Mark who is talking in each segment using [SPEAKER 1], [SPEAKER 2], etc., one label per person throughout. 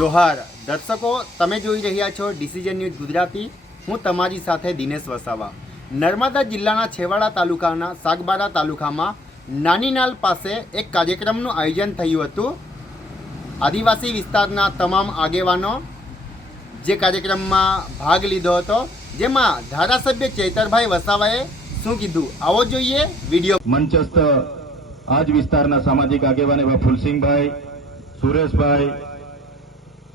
[SPEAKER 1] જોહાર, દર્શકો, તમે જોઈ રહ્યા છો ડિસિઝન ન્યૂઝ ગુજરાતી. હું તમારી સાથે દિનેશ વસાવા. નર્મદા જિલ્લાના છેવાડા તાલુકાના સાગબારા તાલુકામાં નાનીનાલ પાસે એક કાર્યક્રમનું આયોજન થયું હતું. આદિવાસી વિસ્તારના તમામ આગેવાનો જે કાર્યક્રમમાં ભાગ લીધો હતો, જેમાં ધારાસભ્ય ચૈતરભાઈ વસાવાએ શું કીધું? આવો જોઈએ વીડિયો.
[SPEAKER 2] મંચસ્થ આજ વિસ્તારના સામાજિક આગેવાન એવા ફુલસિંહભાઈ, સુરેશભાઈ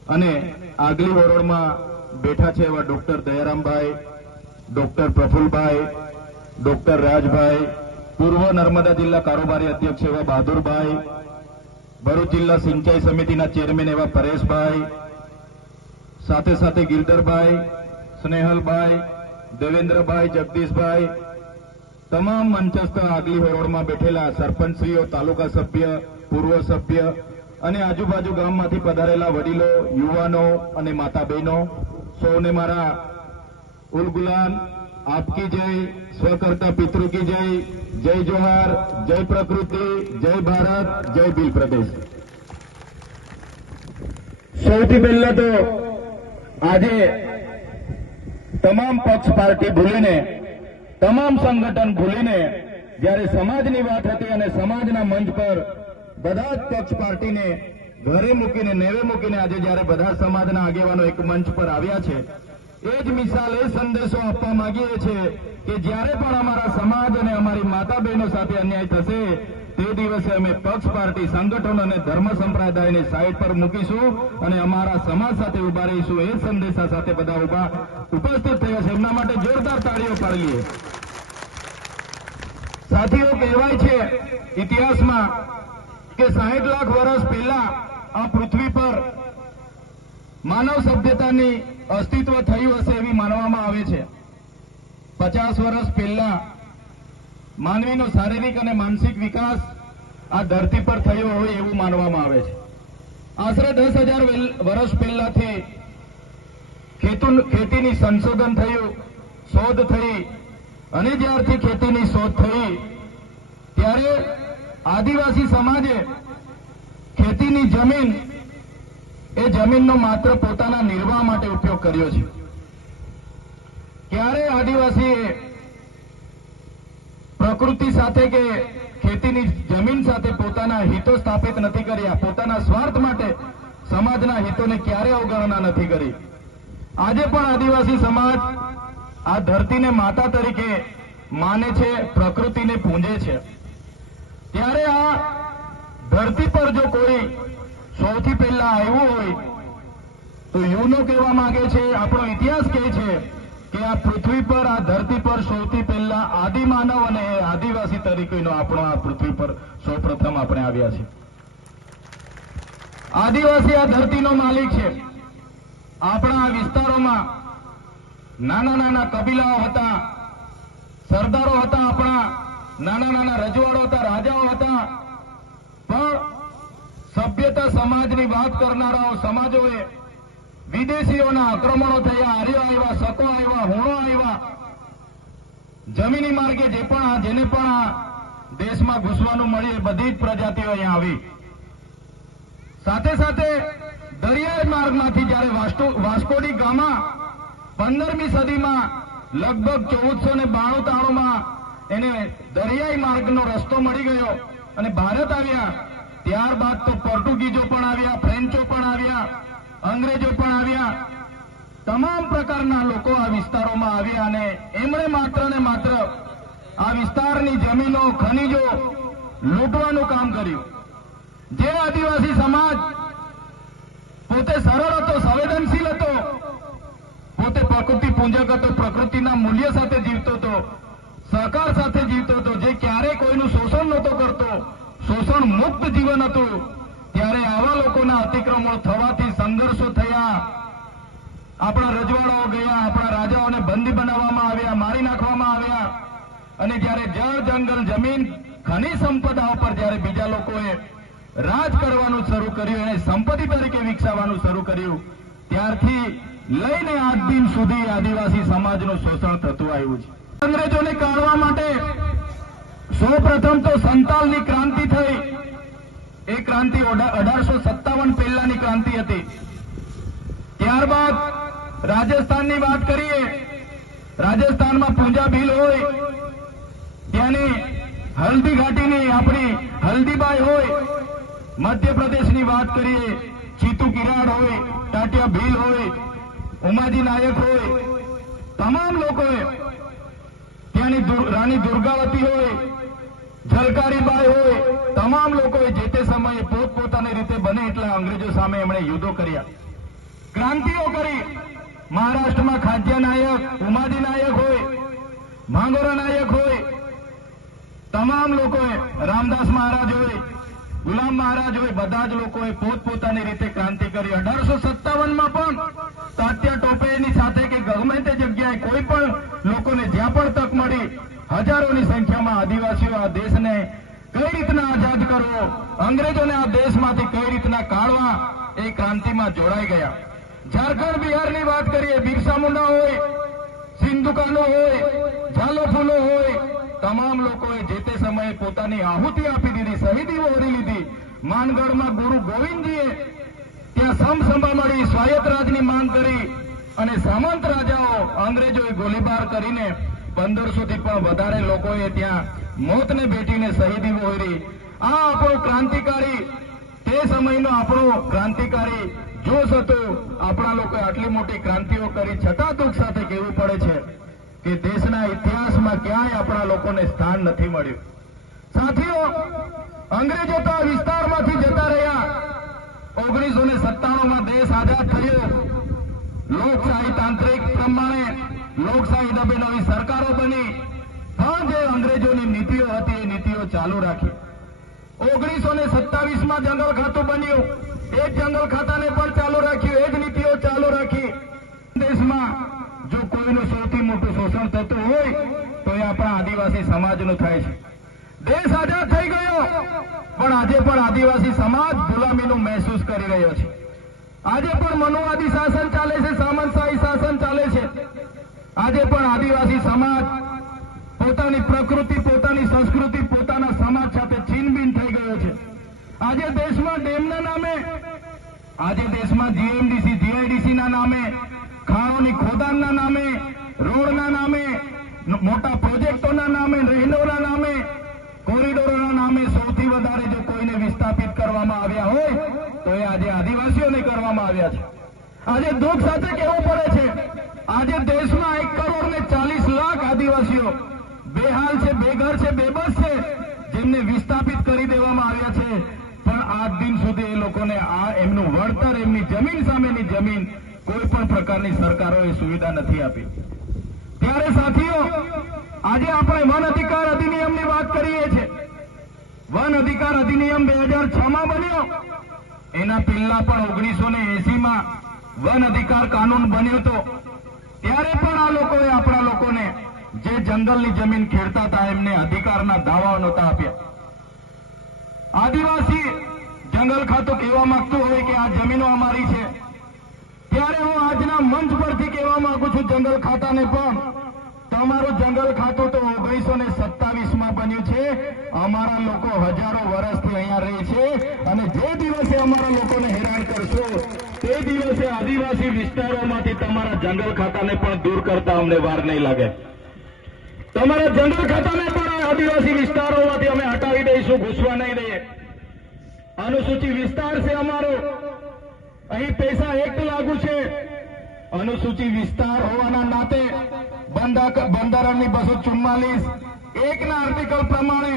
[SPEAKER 2] અને આગલી હરોળમાં બેઠા છે એવા doctor Dayarambhai, doctor Prafulbhai, doctor Rajbhai, પૂર્વ નર્મદા જિલ્લા કારોબારી અધ્યક્ષ એવા બહાદુરભાઈ, ભરૂચ જિલ્લા સિંચાઈ સમિતિના ચેરમેન એવા પરેશભાઈ, સાથે સાથે ગિરધરભાઈ, સ્નેહલભાઈ, દેવેન્દ્રભાઈ, જગદીશભાઈ, તમામ મંચસ્થ આગલી હરોળમાં બેઠેલા સરપંચશ્રીઓ, તાલુકા સભ્ય, પૂર્વ સભ્ય અને આજુબાજુ ગામમાંથી પધારેલા વડીલો, યુવાનો અને માતા બહેનો સૌને મારા ઉલગુલાન આપકી જય, સ્વકર્તા પિતૃ કી જય જય જોહાર, જય પ્રકૃતિ, જય ભારત, જય બિલ પ્રદેશ. સૌથી પહેલા તો આજે તમામ પક્ષ પાર્ટી ભૂલીને, તમામ સંગઠન ભૂલીને, જ્યારે સમાજની વાત હતી અને સમાજના મંચ પર બધા જ પક્ષ પાર્ટીને ઘરે મૂકીને, નેવે મૂકીને આજે જ્યારે બધા સમાજના આગેવાનો એક મંચ પર આવ્યા છે, એ જ મિસાલ એ સંદેશો આપવા માંગીએ છીએ કે જ્યારે પણ અમારા સમાજ અને અમારી માતા બહેનો સાથે અન્યાય થશે, તે દિવસે અમે પક્ષ પાર્ટી સંગઠન અને ધર્મ સંપ્રદાયને સાઈડ પર મૂકીશું અને અમારા સમાજ સાથે ઊભા રહીશું. એ સંદેશા સાથે બધા ઊભા ઉપસ્થિત થયા છે. એમના માટે જોરદાર તાળીઓ પાડીએ સાથીઓ, કહેવાય છે, ઇતિહાસમાં કે સાહીઠ લાખ વર્ષ પહેલા આ પૃથ્વી પર માનવ સભ્યતાની અસ્તિત્વ થયું હશે એવી માનવામાં આવે છે. પચાસ વર્ષ પહેલા માનવીનો શારીરિક અને માનસિક વિકાસ આ ધરતી પર થયો હોય એવું માનવામાં આવે છે. આશરે દસ હજાર વર્ષ પહેલાથી ખેતુ- ખેતીની સંશોધન થયું, શોધ થઈ અને જ્યારથી ખેતીની શોધ થઈ, ત્યારે આદિવાસી સમાજે ખેતીની જમીન એ જમીનનો માત્ર પોતાના નિર્વાહ માટે ઉપયોગ કર્યો છે. ક્યારે આદિવાસીએ પ્રકૃતિ સાથે કે ખેતીની જમીન સાથે પોતાના હિતો સ્થાપિત નથી કર્યા, પોતાના સ્વાર્થ માટે સમાજના હિતોને ક્યારે અવગણના નથી કરી. આજે પણ આદિવાસી સમાજ આ ધરતીને માતા તરીકે માને છે, પ્રકૃતિને પૂંજે છે. ત્યારે આ ધરતી પર જો કોઈ સૌથી પહેલા આવ્યું હોય, તો યુનો કહેવા માંગે છે, આપણો ઇતિહાસ કહે છે કે આ પૃથ્વી પર, આ ધરતી પર સૌથી પહેલા આદિમાનવ અને આદિવાસી તરીકેનો આપણો આ પૃથ્વી પર સૌપ્રથમ આપણે આવ્યા છે આદિવાસી આ ધરતીનો માલિક છે. આપણા આ વિસ્તારોમાં નાના નાના કબીલાઓ હતા, સરદારો હતા આપણા નાના નાના રજવાડો હતા, રાજાઓ હતા. પણ સભ્યતા સમાજની વાત કરનારાઓ સમાજોએ વિદેશીઓના આક્રમણો થયા, આર્યો આવ્યા શકો આવ્યા, હુણો આવ્યા. જમીની માર્ગે જે પણ જેને પણ આ દેશમાં ઘૂસવાનું મળ્યું, એ બધી જ પ્રજાતિઓ અહીંયા આવી. સાથે સાથે દરિયાઈ માર્ગમાંથી જ્યારે વાસ્કો વાસ્કોડી ગામા પંદરમી સદીમાં લગભગ ચૌદસો ને બાણું તાણુંમાં એને દરિયાઈ માર્ગનો રસ્તો મળી ગયો અને ભારત આવ્યા. ત્યારબાદ તો પોર્ટુગીઝો પણ આવ્યા, ફ્રેન્ચો પણ આવ્યા, અંગ્રેજો પણ આવ્યા. તમામ પ્રકારના લોકો આ વિસ્તારોમાં આવ્યા અને એમણે માત્ર ને માત્ર આ વિસ્તારની જમીનો, ખનીજો લૂંટવાનું કામ કર્યું. જે આદિવાસી સમાજ પોતે સરળ હતો, સંવેદનશીલ હતો, પોતે પ્રકૃતિ પૂંજક હતો, પ્રકૃતિના મૂલ્ય સાથે જીવતો હતો સહકાર સાથે જીવતો હતો. જે ક્યારેય કોઈનું શોષણ નહોતો કરતો, શોષણ મુક્ત જીવન હતું. ત્યારે આવા લોકોના અતિક્રમણો થવાથી સંઘર્ષો થયા. આપણા રજવાડાઓ ગયા, આપણા રાજાઓને બંદી બનાવવામાં આવ્યા, મારી નાખવામાં આવ્યા. અને જ્યારે જળ, જંગલ, જમીન, ખનિજ સંપદાઓ પર જ્યારે બીજા લોકોએ રાજ કરવાનું શરૂ કર્યું, એને સંપત્તિ તરીકે વિકસાવવાનું શરૂ કર્યું, ત્યારથી લઈને આજ દિન સુધી આદિવાસી સમાજનું શોષણ થતું આવ્યું છે. અંગ્રેજોને કાઢવા માટે સૌપ્રથમ તો સંતાલની ક્રાંતિ થઈ. એ ક્રાંતિ અઢારસો સત્તાવન પહેલાની ક્રાંતિ હતી. ત્યારબાદ રાજસ્થાનની વાત કરીએ, રાજસ્થાનમાં પૂંજા ભીલ હોય, ત્યાંની હલ્દી ઘાટીની આપણી હલ્દીબાઈ હોય, મધ્યપ્રદેશની વાત કરીએ, ચીતુ કિરાડ હોય, ટાટિયા ભીલ હોય, ઉમાજી નાયક હોય, તમામ લોકોએ દુર- રાણી દુર્ગાવતી હોય ઝલકારીબાઈ હોય, તમામ લોકોએ જે તે સમયે પોતપોતાની રીતે બને એટલા અંગ્રેજો સામે એમણે યુદ્ધો કર્યા. ક્રાંતિઓ કરી. મહારાષ્ટ્રમાં ખાદ્ય નાયક, ઉમાદી નાયક હોય, માંગોરા નાયક હોય, તમામ લોકોએ, રામદાસ મહારાજ હોય, ગુલામ મહારાજ હોય, બધા જ લોકોએ પોતપોતાની રીતે ક્રાંતિ કરી. અઢારસો સત્તાવનમાં પણ તાત્યા ટોપેની સાથે ગમે તે જગ્યાએ કોઈ પણ લોકોને જ્યાં પણ તક મળી, હજારોની સંખ્યામાં આદિવાસીઓ આ દેશને કઈ રીતના આઝાદ કરવો અંગ્રેજોને આ દેશમાંથી કઈ રીતના કાઢવા, એ ક્રાંતિમાં જોડાઈ ગયા. ઝારખંડ બિહારની વાત કરીએ, બિરસા મુંડા હોય, સિંધુકાનો હોય, ઝાલો ફૂલો હોય, તમામ લોકોએ જે તે સમયે પોતાની આહુતિ આપી દીધી, શહીદી ઓરી લીધી. માનગઢમાં ગુરુ ગોવિંદજીએ ત્યાં સમસભા મળી, સ્વાયત્ત રાજની માંગ કરી અને સામંત રાજાઓ અંગ્રેજોએ ગોળીબાર કરીને પંદરસો પણ વધારે લોકોએ ત્યાં મોતને ભેટીને શહીદી ઓરી આ આપણો ક્રાંતિકારી, તે સમયનો આપણો ક્રાંતિકારી જોશ હતો. આપણા લોકોએ આટલી મોટી ક્રાંતિઓ કરી, છતાં દુઃખ સાથે કહેવું પડે છે કે દેશના ઇતિહાસમાં ક્યાંય આપણા લોકોને સ્થાન નથી મળ્યું. સાથીઓ, અંગ્રેજો તો આ વિસ્તારમાંથી જતા રહ્યા. ઓગણીસો ને સત્તાણુંમાં દેશ આઝાદ થયો. લોકશાહી તાંત્રિક પ્રમાણે લોકશાહી હિસાબે નવી સરકારો બની. પણ જે અંગ્રેજોની નીતિઓ હતી, એ નીતિઓ ચાલુ રાખી. ઓગણીસો ને સત્તાવીસમાં જંગલ ખાતું બન્યું. એ જંગલ ખાતાને પણ ચાલુ રાખ્યું. એ જ નીતિઓ ચાલુ રાખી. દેશમાં જો કોઈનું સૌથી મોટું શોષણ થતું હોય, તો એ આપણા આદિવાસી સમાજનું થાય છે. દેશ આઝાદ થઈ ગયો. પણ આજે પણ આદિવાસી સમાજ ગુલામીનું મહેસૂસ કરી રહ્યો છે. આજે પણ મનુવાદી શાસન ચાલે છે, સામંતશાહી શાસન ચાલે છે. આજે પણ આદિવાસી સમાજ પોતાની પ્રકૃતિ, પોતાની સંસ્કૃતિ, પોતાના સમાજ સાથે છીનબીન થઈ ગયો છે. આજે દેશમાં ડેમના નામે, આજે દેશમાં જીએમડીસી જીઆઈડીસી ના નામે, ખાણોની ખોદાણના નામે, રોડના નામે, મોટા પ્રોજેક્ટોના નામે રહેણોના નામે કોરિડોરોના નામે સૌથી વધારે જો કોઈને વિસ્થાપિત કરવામાં આવ્યા હોય તો એ આજે આદિવાસીઓને કરવામાં આવ્યા છે. આજે દુઃખ સાથે કહેવું પડે છે, આજે દેશમાં એક કરોડ ને ચાલીસ લાખ આદિવાસીઓ બેહાલ છે, બેઘર છે, બેબસ છે, જેમને વિસ્થાપિત કરી દેવામાં આવ્યા છે. પણ આજ દિન સુધી એ લોકોને આ એમનું વળતર, એમની જમીન સામેની જમીન કોઈ પણ પ્રકારની સરકારોએ સુવિધા નથી આપી. ત્યારે સાથીઓ, આજે આપણે વન અધિકાર અધિનિયમની વાત કરીએ છીએ. વન અધિકાર અધિનિયમ બે હજાર છ માં બન્યો. એના પહેલા પણ ઓગણીસો ને એસીમાં વન અધિકાર કાનૂન બન્યો હતો ત્યારે પણ આ લોકોએ આપણા લોકોને જે જંગલની જમીન ખેડતા હતા, એમને અધિકારના દાવાઓ નહોતા આપ્યા. આદિવાસી જંગલ ખાતું કહેવા માંગતું હોય કે આ જમીનો અમારી છે, ત્યારે હું આજના મંચ પરથી કહેવા માંગુ છું, જંગલ ખાતાને પણ તમારું જંગલ ખાતું તો ઓગણીસો ને સત્તાવીસમાં બન્યું છે. અમારા લોકો હજારો વર્ષથી અહીંયા રહે છે અને જે દિવસે અમારા લોકોને હેરાન કરશો, તે દિવસે આદિવાસી વિસ્તારોમાંથી તમારા જંગલ ખાતાને પણ દૂર કરતા અમને વાર નહીં લાગે. તમારા જંગલ ખાતાને પણ આદિવાસી વિસ્તારોમાંથી અમે હટાવી દઈશું, ઘૂસવા નહીં દઈએ. અનુસૂચિત વિસ્તાર છે અમારો. અહીં પૈસા એક્ટ લાગુ છે. અનુસૂચિત વિસ્તાર હોવાના નાતે બંધારણની બસો ચુમ્માલીસ, એકના આર્ટિકલ પ્રમાણે,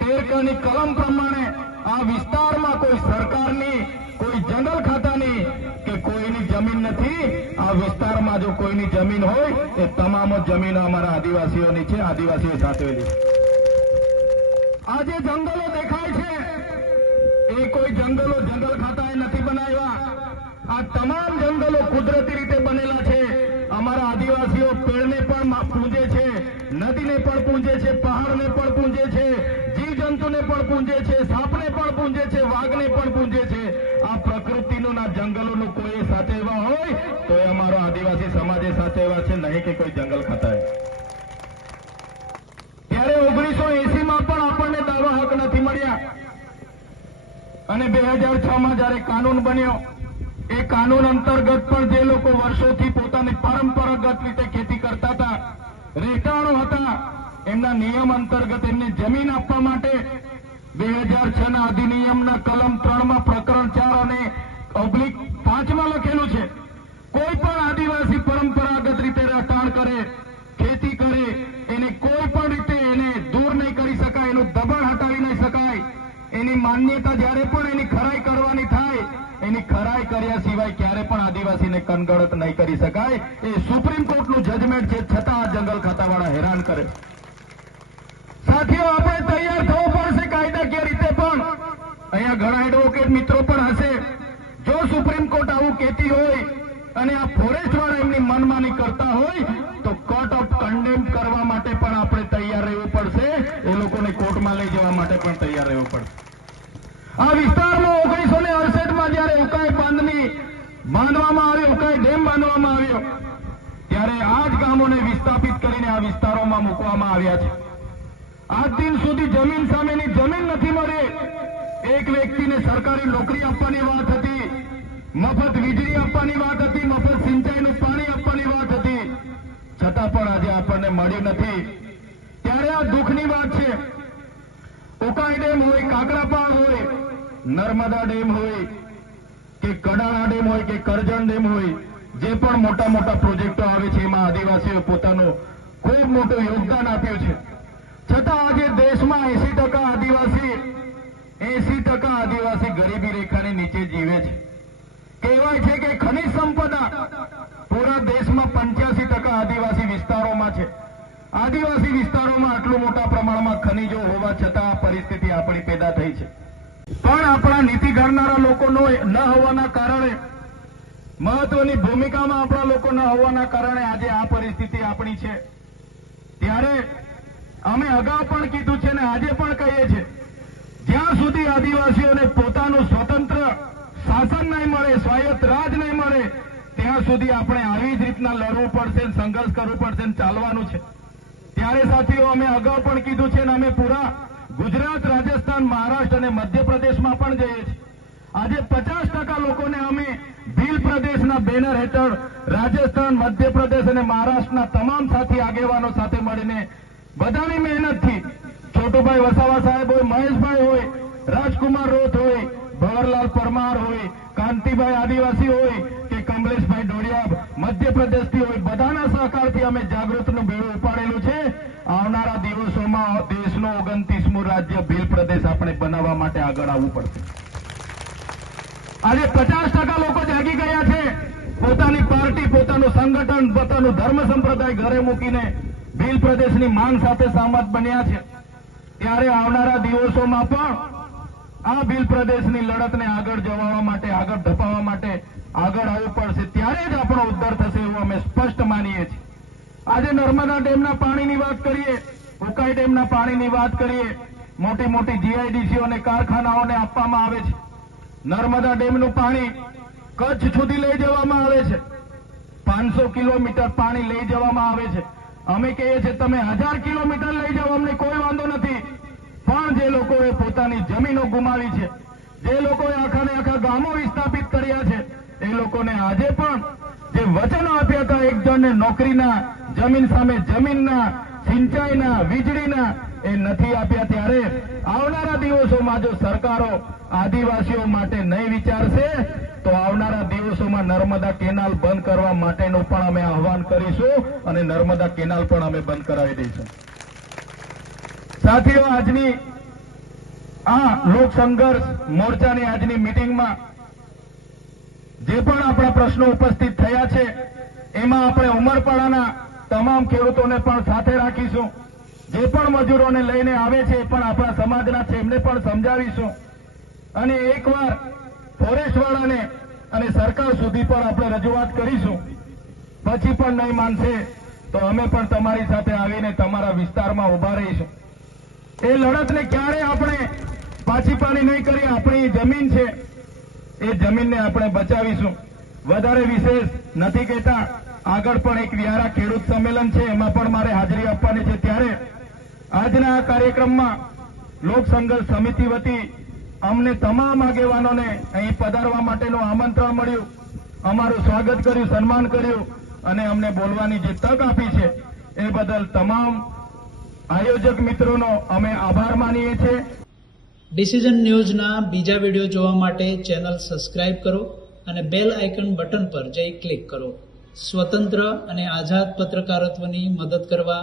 [SPEAKER 2] તેરકાની કલમ પ્રમાણે આ વિસ્તારમાં કોઈ સરકારની, કોઈ જંગલ ખાતાની કે કોઈની જમીન નથી. આ વિસ્તારમાં જો કોઈની જમીન હોય, એ તમામ જમીન અમારા આદિવાસીઓની છે, આદિવાસીઓ સાચવેલી આજે જંગલો દેખાય છે. એ કોઈ જંગલો જંગલ ખાતાએ નથી બનાવ્યા. આ તમામ જંગલો કુદરતી રીતે બનેલા છે. અમારા આદિવાસીઓ પેડને પણ પૂંજે છે, નદીને પણ પૂંજે છે, પહાડને પણ પૂંજે છે, જીવજંતુને પણ પૂંજે છે, સાપને પણ પૂંજે છે, વાઘને પણ પૂંજે છે. આ પ્રકૃતિનું ના જંગલોનું કોઈ સાચવવા હોય તો એ અમારો આદિવાસી સમાજે સાચવવા છે, નહીં કે કોઈ જંગલ ખતાય. ત્યારે ઓગણીસો એસી માં પણ આપણને દાવા હક નથી મળ્યા. અને બે હજાર છ માં જયારે કાનૂન બન્યો કાનૂન અંતર્ગત પણ જે લોકો વર્ષોથી પોતાની પરંપરાગત રીતે ખેતી કરતા હતા રહેઠાણો હતા, એમના નિયમ અંતર્ગત એમને જમીન આપવા માટે બે હજાર છ ના અધિનિયમના કલમ ત્રણમાં પ્રકરણ ચાર અને ઓબ્લિક પાંચમાં લખેલું છે, કોઈ પણ આદિવાસી પરંપરાગત રીતે રહેઠાણ કરે ખેતી કરે એને કોઈ પણ રીતે એને દૂર નહીં કરી શકાય એનું દબાણ હટાવી નહીં શકાય એની માન્યતા જ્યારે પણ એની ખરાઈ કરવાની થાય એની ખરાઈ કર્યા સિવાય ક્યારે પણ આદિવાસીને કનગણત નહીં કરી શકાય. એ સુપ્રીમ કોર્ટનું જજમેન્ટ છે, છતાં આ જંગલ ખાતાવાળા હેરાન કરે. સાથીઓ, આપણે તૈયાર થવું પડશે કાયદાકીય રીતે પણ. અહીંયા ઘણા એડવોકેટ મિત્રો પણ હશે. જો સુપ્રીમ કોર્ટ આવું કહેતી હોય અને આ ફોરેસ્ટ વાળા એમની મનમાની કરતા હોય, તો કોર્ટ ઓફ કન્ડેમ કરવા માટે પણ આપણે તૈયાર રહેવું પડશે. એ લોકોને કોર્ટમાં લઈ જવા માટે પણ તૈયાર રહેવું પડશે. આ વિસ્તારમાં ઓગણીસો ને અડસઠમાં જયારે બાંધવામાં આવ્યો, કઈ ડેમ બાંધવામાં આવ્યો, ત્યારે આ જ ગામોને વિસ્થાપિત કરીને આ વિસ્તારોમાં મૂકવામાં આવ્યા છે. આજ દિન સુધી જમીન સામેની જમીન નથી મળી. એક વ્યક્તિને સરકારી નોકરી આપવાની વાત હતી, મફત વીજળી આપવાની વાત હતી, મફત સિંચાઈનું પાણી આપવાની વાત હતી. છતાં પણ આજે આપણને મળ્યું નથી. ત્યારે આ દુઃખની વાત છે. ઉકાઈ ડેમ હોય કાકરાપાળ હોય, નર્મદા ડેમ હોય કે કડાણા ડેમ હોય કે કરજણ ડેમ હોય, જે પણ મોટા મોટા પ્રોજેક્ટો આવે છે, એમાં આદિવાસીઓ પોતાનું ખૂબ મોટું યોગદાન આપ્યું છે. છતાં આજે દેશમાં એસી ટકા આદિવાસી, એસી ટકા આદિવાસી ગરીબી રેખાની નીચે જીવે છે. કહેવાય છે કે ખનિજ સંપદા પૂરા દેશમાં પંચ્યાસી ટકા આદિવાસી વિસ્તારોમાં છે. આદિવાસી વિસ્તારોમાં આટલું મોટા પ્રમાણમાં ખનિજો હોવા છતાં આ પરિસ્થિતિ આપણી પેદા થઈ છે. પણ આપણા નીતિ ઘડનારા લોકોનો ન હોવાના કારણે, મહત્વની ભૂમિકામાં આપણા લોકો ન હોવાના કારણે આજે આ પરિસ્થિતિ આપણી છે. ત્યારે અમે અગાઉ પણ કીધું છે ને આજે પણ કહીએ છીએ, જ્યાં સુધી આદિવાસીઓને પોતાનું સ્વતંત્ર શાસન નહીં મળે, સ્વાયત્ત રાજ નહીં મળે, ત્યાં સુધી આપણે આવી જ રીતના લડવું પડશે સંઘર્ષ કરવું પડશે ચાલવાનું છે. ત્યારે સાથીઓ, અમે અગાઉ પણ કીધું છે ને અમે પૂરા ગુજરાત, રાજસ્થાન, મહારાષ્ટ્ર અને મધ્યપ્રદેશમાં પણ જઈએ છીએ. આજે પચાસ ટકા લોકોને અમે ભીલ પ્રદેશના બેનર હેઠળ રાજસ્થાન, મધ્યપ્રદેશ અને મહારાષ્ટ્રના તમામ સાથી આગેવાનો સાથે મળીને બધાની મહેનતથી છોટુભાઈ વસાવા સાહેબ હોય, મહેશભાઈ હોય, રાજકુમાર રોથ હોય, ભવરલાલ પરમાર હોય, કાંતિભાઈ આદિવાસી હોય કે કમલેશભાઈ ડોડિયા મધ્યપ્રદેશથી હોય, બધાના સહકારથી અમે જાગૃતનું બેડું ઉપાડેલું છે. આવનારા દિવસોમાં દેશનું ઓગણત્રીસમું રાજ્ય ભીલ પ્રદેશ આપણે બનાવવા માટે આગળ આવવું પડશે. આજે પચાસ લોકો જાગી ગયા છે. પોતાની પાર્ટી, પોતાનું સંગઠન, પોતાનું ધર્મ સંપ્રદાય ઘરે મૂકીને ભીલ પ્રદેશની માંગ સાથે સહમત બન્યા છે. ત્યારે આવનારા દિવસોમાં પણ આ ભીલ પ્રદેશની લડતને આગળ જવાવા માટે, આગળ ધપાવવા માટે આગળ આવવું પડશે. ત્યારે જ આપણો ઉદ્ધાર થશે એવું અમે સ્પષ્ટ માનીએ છીએ. આજે નર્મદા ડેમના પાણીની વાત કરીએ, ઉકાઈ ડેમના પાણીની વાત કરીએ મોટી મોટી જીઆઈડીસીઓ અને કારખાનાઓને આપવામાં આવે છે. નર્મદા ડેમનું પાણી કચ્છ સુધી લઈ જવામાં આવે છે. પાંચસો કિલોમીટર પાણી લઈ જવામાં આવે છે. અમે કહીએ છીએ, તમે હજાર કિલોમીટર લઈ જાઓ, અમને કોઈ વાંધો નથી. પણ જે લોકોએ પોતાની જમીનો ગુમાવી છે, જે લોકોએ આખાને આખા ગામો વિસ્થાપિત કર્યા છે, એ લોકોને આજે પણ જે વચનો આપ્યા હતા, એક જણને નોકરીના, જમીન સામે જમીનના, સિંચાઈના, વીજળીના એ નથી આપ્યા ત્યારે આવનારા દિવસોમાં જો સરકારો આદિવાસીઓ માટે નહીં વિચારશે, તો આવનારા દિવસોમાં નર્મદા કેનાલ બંધ કરવા માટેનું પણ અમે આહવાન કરીશું અને નર્મદા કેનાલ પણ અમે બંધ કરાવી દઈશું. સાથીઓ, આજની આ લોક સંઘર્ષ મોરચાની આજની મિટિંગમાં જે પણ આપણા પ્રશ્નો ઉપસ્થિત થયા છે, એમાં આપણે ઉમરપાડાના તમામ ખેડૂતોને પણ સાથે રાખીશું. જે પણ મજૂરોને લઈને આવે છે એ પણ આપણા સમાજના છે, એમને પણ સમજાવીશું. અને એકવાર ફોરેસ્ટવાળાને અને સરકાર સુધી પણ આપણે રજૂઆત કરીશું. પછી પણ નહીં માનશે તો અમે પણ તમારી સાથે આવીને તમારા વિસ્તારમાં ઊભા રહીશું. એ લડતને ક્યારે આપણે પાછી પાણી નહીં કરી આપણી જમીન છે, એ જમીનને આપણે બચાવીશું. વધારે વિશેષ નથી કહેતા. આગળ પણ એક વ્યારા ખેડૂત સંમેલન છે, એમાં પણ મારે હાજરી આપવાની છે. ત્યારે આજના કાર્યક્રમમાં લોક સમિતિ વતી અમને તમામ આગેવાનોને અહીં પધારવા માટેનું આમંત્રણ મળ્યું. અમારું સ્વાગત કર્યું, સન્માન કર્યું અને અમને બોલવાની જે તક આપી છે એ બદલ તમામ આયોજક મિત્રોનો અમે આભાર માનીએ છીએ.
[SPEAKER 3] ડિસિઝન ન્યૂઝના બીજા વીડિયો જોવા માટે ચેનલ સબસ્ક્રાઇબ કરો અને બેલ આઇકન બટન પર જઈ ક્લિક કરો. સ્વતંત્ર અને આઝાદ પત્રકારત્વની મદદ કરવા